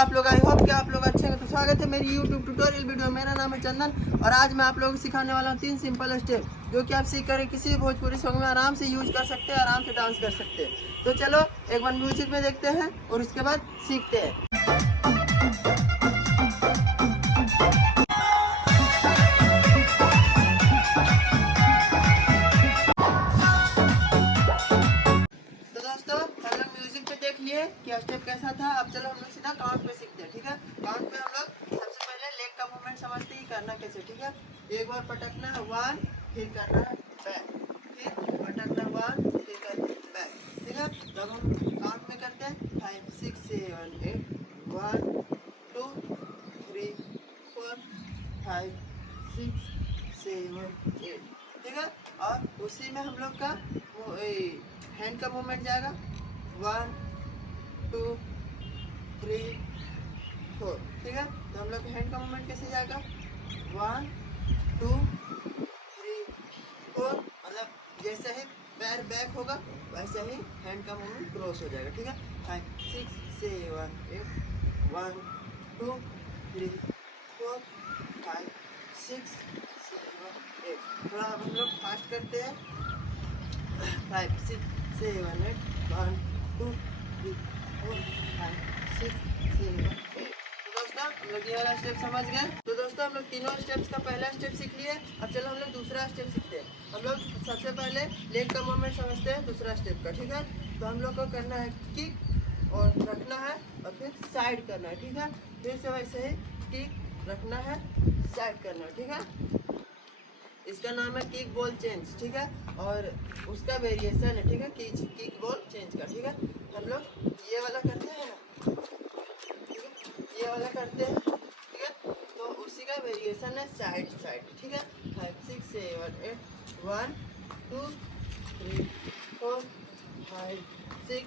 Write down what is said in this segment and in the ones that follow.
आप लोग, I hope कि आप लोग अच्छे हैं। तो स्वागत है मेरी यूट्यूब ट्यूटोरियल वीडियो। मेरा नाम है चंदन और आज मैं आप लोगों को सिखाने वाला हूँ 3 सिंपल स्टेप जो कि आप सीख कर किसी भी भोजपुरी सॉन्ग में आराम से यूज कर सकते हैं, आराम से डांस कर सकते हैं। तो चलो एक बार म्यूजिक में देखते हैं और उसके बाद सीखते हैं। तो दोस्तों हम लोग म्यूजिक पे देख लिए कि स्टेप कैसा था। अब चलो हम लोग सीधा काउंट पे सीखते हैं, ठीक है। काउंट पे हम लोग सबसे पहले लेग का मूवमेंट समझते ही करना कैसे, ठीक है। एक बार पटकना है 1, फिर करना है बैक, फिर पटकना 1, फिर करना है बैक, ठीक है। जब हम काउंट में करते हैं 5 6 7 8 1 2 3 4 5 6 7 8, ठीक है। और उसी में हम लोग का हैंड का मूवमेंट जाएगा 1 2 3 4, ठीक है। तो हम लोग हैंड का मूवमेंट कैसे जाएगा 1 2 3 4, मतलब जैसे ही पैर बैक होगा वैसे ही हैंड का मूवमेंट क्रॉस हो जाएगा, ठीक है। 5 6 7 8 1 2 3 4 5 6 7 8। थोड़ा अब हम लोग फास्ट करते हैं 5 6 7 8 1 2 3 4 5 6 7 8। तो दोस्तों हम लोग ये वाला स्टेप समझ गए। तो दोस्तों हम लोग तीनों स्टेप्स का पहला स्टेप सीख लिए। अब चलो हम लोग दूसरा स्टेप सीखते हैं। हम लोग सबसे पहले लेग का मूवमेंट समझते हैं दूसरा स्टेप का, ठीक है। तो हम लोग को करना है किक और रखना है और फिर साइड करना है, ठीक है। फिर से वैसे ही किक रखना है, साइड करना है, ठीक है। इसका नाम है किक बॉल चेंज, ठीक है। और उसका वेरिएशन है, ठीक है, किक बॉल चेंज का, ठीक है। हम लोग ये वाला करते हैं ना, ठीक है, ये वाला करते हैं, ठीक है। तो उसी का वेरिएशन है साइड साइड, ठीक है। 5 6 7 8 1 2 3 4 5 6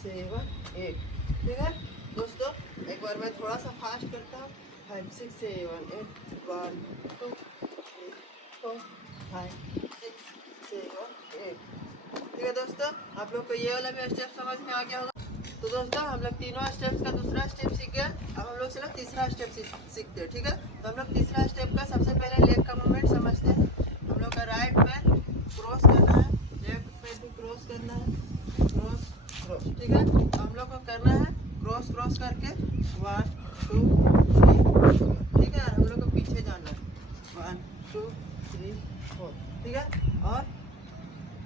7 8, ठीक है। दोस्तों एक बार मैं थोड़ा सा फास्ट करता हूँ 5 6 7 8 1 2 3 4 5 6 7 8, ठीक है। दोस्तों आप लोग को ये वाला भी स्टेप समझ में आ गया होगा। तो दोस्तों हम लोग तीनों स्टेप्स का दूसरा स्टेप सीख गए। अब हम लोग चलो तीसरा स्टेप सीखते हैं, ठीक है। तो हम लोग तीसरा स्टेप का सबसे पहले लेग का मूवमेंट समझते हैं। हम लोग का राइट पैर क्रॉस करना है, लेफ्ट पैर भी क्रॉस करना है, क्रॉस क्रॉस, ठीक है। तो हम लोग को करना है क्रॉस क्रॉस करके 1 2 3 4, ठीक है। हम लोग को पीछे जाना है 1 2 3 4, ठीक है। और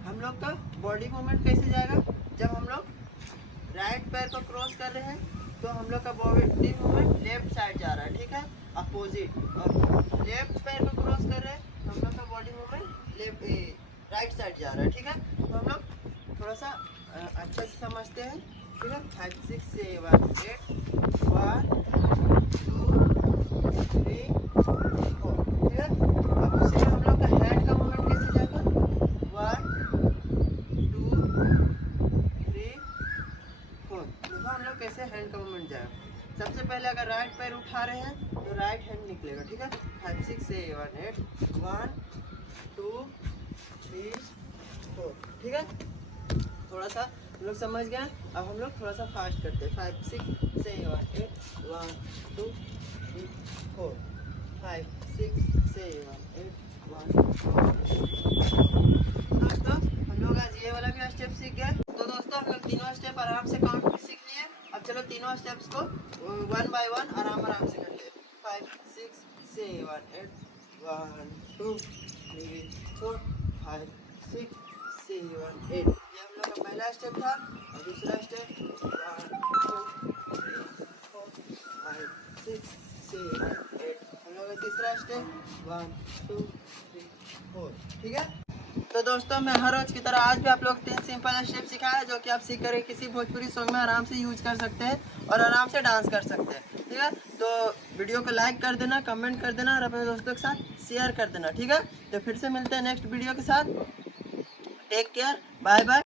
हम लोग का बॉडी मूवमेंट कैसे जाएगा, जब हम लोग राइट पैर को क्रॉस कर रहे हैं तो हम लोग का बॉडी मूवमेंट लेफ्ट साइड जा रहा है, ठीक है, अपोजिट। और लेफ्ट पैर को क्रॉस कर रहे हैं तो हम लोग का body movement left right side जा रहा है, ठीक है। तो हम लोग थोड़ा सा अच्छे से समझते हैं, ठीक है। 5 6 7 8 1 2 3 4, ठीक है। अब उसी में हम लोग का हैंड का मूवमेंट कैसे जाएगा 1 2 3 4। देखो हम लोग कैसे हैंड का मूवमेंट जाएगा। सबसे पहले अगर राइट पैर उठा रहे हैं तो राइट हैंड निकलेगा, ठीक है। 5 6 7 8 1 2 3 4, ठीक है। थोड़ा सा हम लोग समझ गए। अब हम लोग थोड़ा सा फास्ट करते हैं 5 6 7 8 1 2 3 4 5 6 7 8 1 2 3 4। दोस्तों हम लोग आज ये वाला भी स्टेप सीख गए। तो दोस्तों हम लोग तीनों स्टेप आराम से काउंट में सीख लिए। अब चलो तीनों स्टेप्स को 1 बाय 1 आराम से करते हैं। 5 6 7 8 1 2 3 4 5 6 7 8, ये हम लोग का पहला स्टेप था। और दूसरा स्टेप 1 2 3 4 5 6 7 8, हम लोग का तीसरा स्टेप 1 2 3 4, ठीक है। तो दोस्तों मैं हर रोज की तरह आज भी आप लोग 3 सिंपल स्टेप सिखाया जो कि आप सीख कर किसी भोजपुरी सॉन्ग में आराम से यूज कर सकते हैं और आराम से डांस कर सकते हैं, ठीक है। तो वीडियो को लाइक कर देना, कमेंट कर देना और अपने दोस्तों के साथ शेयर कर देना, ठीक है। तो फिर से मिलते हैं नेक्स्ट वीडियो के साथ। Take care, bye bye.